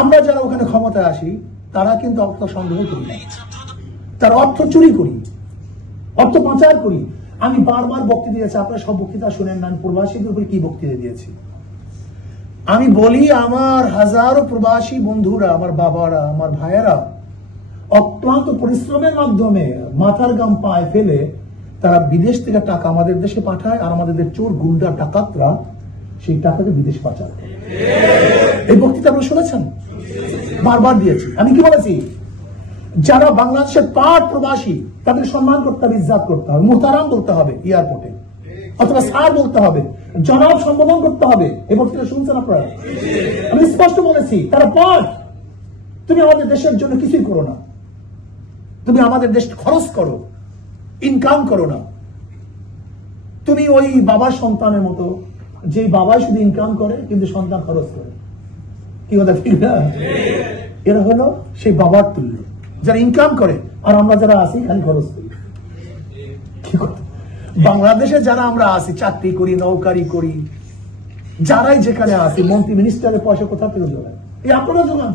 আমরা যারা ওখানে ক্ষমতায় আসি তারা কিন্তু অর্থ সংগ্রহ করি না, তার অর্থ চুরি করি, অর্থ পাচার করি। আমি বারবার বক্তৃতা দিয়েছি, আপনারা সব বক্তৃতা শুনেন না। আমি প্রবাসীদের উপরে কি বক্তৃতা দিয়েছি। আমি বলি আমার হাজারো প্রবাসী বন্ধুরা, আমার বাবারা, আমার ভাইয়েরা অক্লান্ত পরিশ্রমের মাধ্যমে মাথার গাম পায়ে ফেলে তারা বিদেশ থেকে টাকা আমাদের দেশে পাঠায়, আর আমাদের চোর গুন্ডা ডাকাতরা সেই টাকাকে বিদেশে পাচার করে। এই বক্তৃতা আপনারা শুনেছেন, বারবার দিয়েছি। আমি কি বলেছি, যারা বাংলাদেশের পাট প্রবাসী তাদের সম্মান করতে হবে, ইজ্জাত করতে হবে, মুহতারাম বলতে হবে এয়ারপোর্টে, অথবা স্যার বলতে হবে, জনাব সম্বোধন করতে হবে। এই বক্তৃতা শুনছেন আপনারা? আমি স্পষ্ট বলেছি, তারা পাট, তুমি আমাদের দেশের জন্য কিছুই করো না, তুমি আমাদের দেশ খরচ করো, ইনকাম করো না। তুমি ওই বাবার সন্তানের মতো, যে বাবাই শুধু ইনকাম করে কিন্তু সন্তান খরচ করে। কি কথা ঠিক না? এরা হলো সেই বাবার তুল্য, যারা ইনকাম করে, আর আমরা যারা আছি খালি খরচ করি। কি কথা? বাংলাদেশে যারা আমরা আছি, চাকরি করি, নৌকারি করি, যারাই যেখানে আছি, মন্ত্রী মিনিস্টারের পয়সা কোথা থেকে জোগায়? এই আপনারা জোগান।